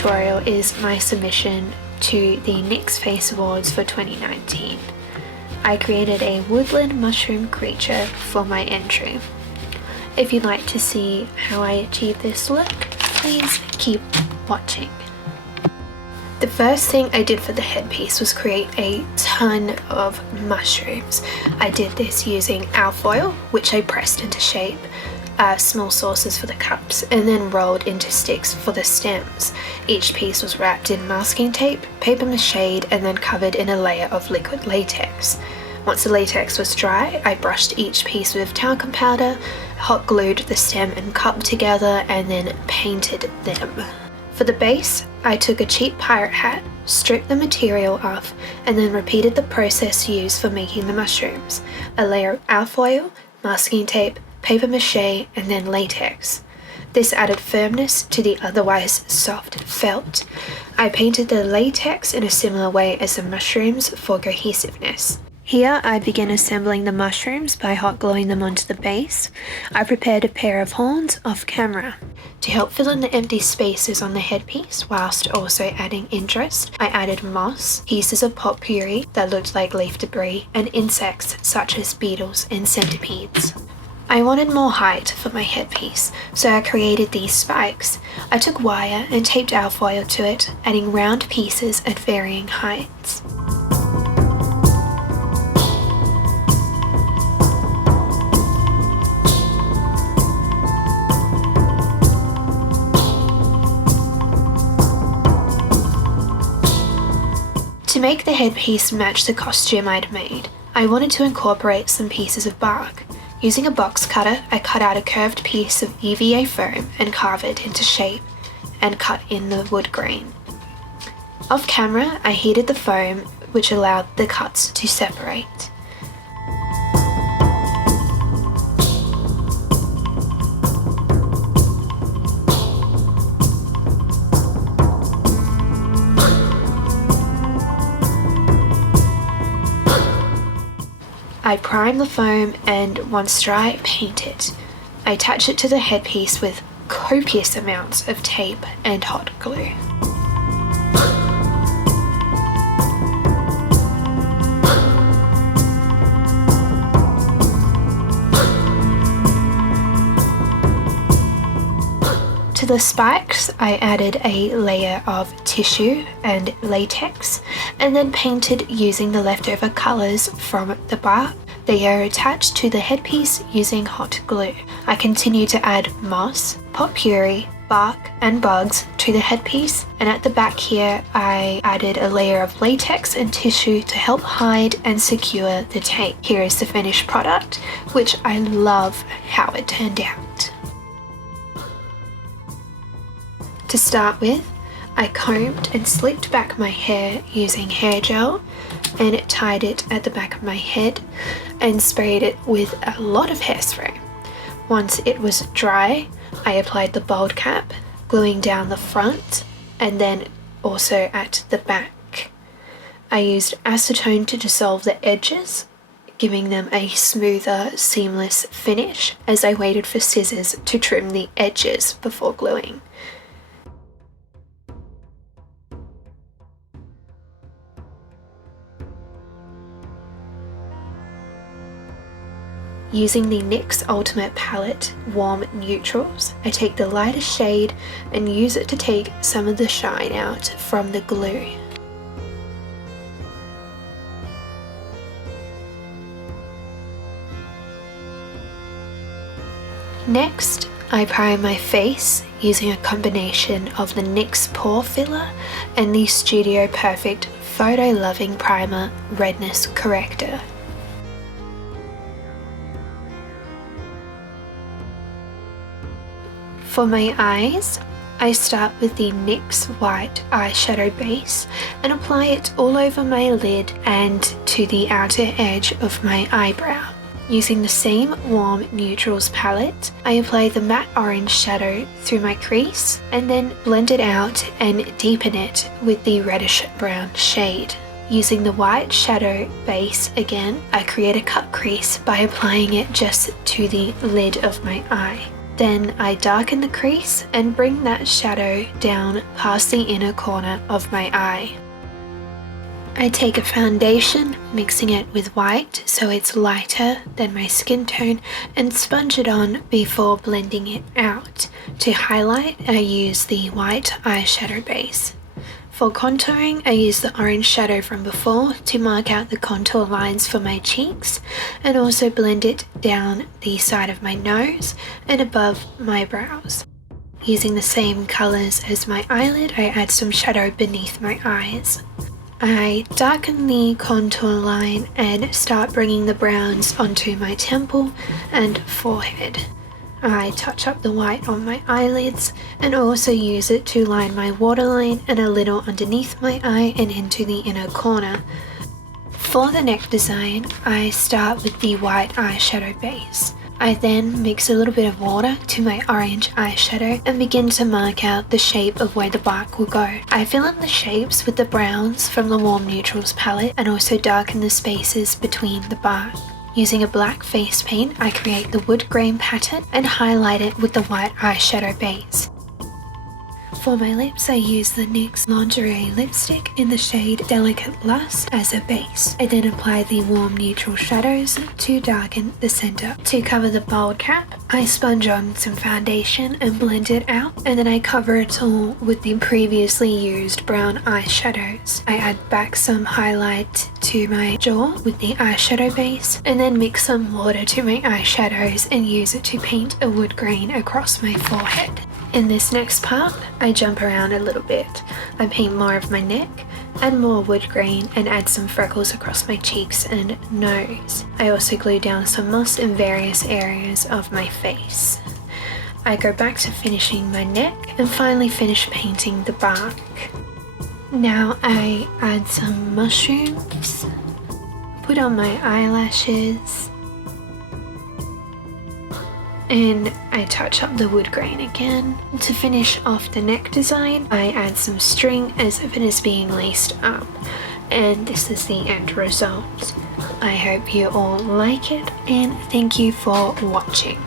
tutorial is my submission to the NYX Face Awards for 2019. I created a woodland mushroom creature for my entry. If you'd like to see how I achieve this look, please keep watching. The first thing I did for the headpiece was create a ton of mushrooms. I did this using alfoil, which I pressed into shape, small saucers for the cups, and then rolled into sticks for the stems. Each piece was wrapped in masking tape, paper mache, and then covered in a layer of liquid latex. Once the latex was dry, I brushed each piece with talcum powder, hot glued the stem and cup together, and then painted them. For the base, I took a cheap pirate hat, stripped the material off, and then repeated the process used for making the mushrooms. A layer of alfoil, masking tape, paper mache, and then latex. This added firmness to the otherwise soft felt. I painted the latex in a similar way as the mushrooms for cohesiveness. Here I begin assembling the mushrooms by hot gluing them onto the base. I prepared a pair of horns off camera. To help fill in the empty spaces on the headpiece whilst also adding interest, I added moss, pieces of pot puree that looked like leaf debris, and insects such as beetles and centipedes. I wanted more height for my headpiece, so I created these spikes. I took wire and taped alfoil to it, adding round pieces at varying heights. To make the headpiece match the costume I'd made, I wanted to incorporate some pieces of bark. Using a box cutter, I cut out a curved piece of EVA foam and carved it into shape and cut in the wood grain. Off camera, I heated the foam, which allowed the cuts to separate. I prime the foam and, once dry, paint it. I attach it to the headpiece with copious amounts of tape and hot glue. To the spikes, I added a layer of tissue and latex, and then painted using the leftover colours from the bark. They are attached to the headpiece using hot glue. I continue to add moss, pot puree, bark and bugs to the headpiece, and at the back here I added a layer of latex and tissue to help hide and secure the tape. Here is the finished product, which I love how it turned out. To start with, I combed and slicked back my hair using hair gel and tied it at the back of my head and sprayed it with a lot of hairspray. Once it was dry, I applied the bald cap, gluing down the front and then also at the back. I used acetone to dissolve the edges, giving them a smoother, seamless finish as I waited for scissors to trim the edges before gluing. Using the NYX Ultimate Palette Warm Neutrals, I take the lighter shade and use it to take some of the shine out from the glue. Next, I prime my face using a combination of the NYX Pore Filler and the Studio Perfect Photo Loving Primer Redness Corrector. For my eyes, I start with the NYX White Eyeshadow Base and apply it all over my lid and to the outer edge of my eyebrow. Using the same Warm Neutrals palette, I apply the matte orange shadow through my crease and then blend it out and deepen it with the reddish brown shade. Using the white shadow base again, I create a cut crease by applying it just to the lid of my eye. Then I darken the crease and bring that shadow down past the inner corner of my eye. I take a foundation, mixing it with white so it's lighter than my skin tone, and sponge it on before blending it out. To highlight, I use the white eyeshadow base. For contouring, I use the orange shadow from before to mark out the contour lines for my cheeks, and also blend it down the side of my nose and above my brows. Using the same colours as my eyelid, I add some shadow beneath my eyes. I darken the contour line and start bringing the browns onto my temple and forehead. I touch up the white on my eyelids and also use it to line my waterline and a little underneath my eye and into the inner corner. For the neck design, I start with the white eyeshadow base. I then mix a little bit of water to my orange eyeshadow and begin to mark out the shape of where the bark will go. I fill in the shapes with the browns from the Warm Neutrals palette and also darken the spaces between the bark. Using a black face paint, I create the wood grain pattern and highlight it with the white eyeshadow base. For my lips, I use the NYX Lingerie lipstick in the shade Delicate Lust as a base. I then apply the warm neutral shadows to darken the center. To cover the bold cap, I sponge on some foundation and blend it out, and then I cover it all with the previously used brown eyeshadows. I add back some highlight to my jaw with the eyeshadow base, and then mix some water to my eyeshadows and use it to paint a wood grain across my forehead. In this next part, I jump around a little bit. I paint more of my neck, add more wood grain, and add some freckles across my cheeks and nose. I also glue down some moss in various areas of my face. I go back to finishing my neck and finally finish painting the bark. Now I add some mushrooms, put on my eyelashes, and I touch up the wood grain again. To finish off the neck design, I add some string as if it is being laced up, and this is the end result. I hope you all like it, and thank you for watching.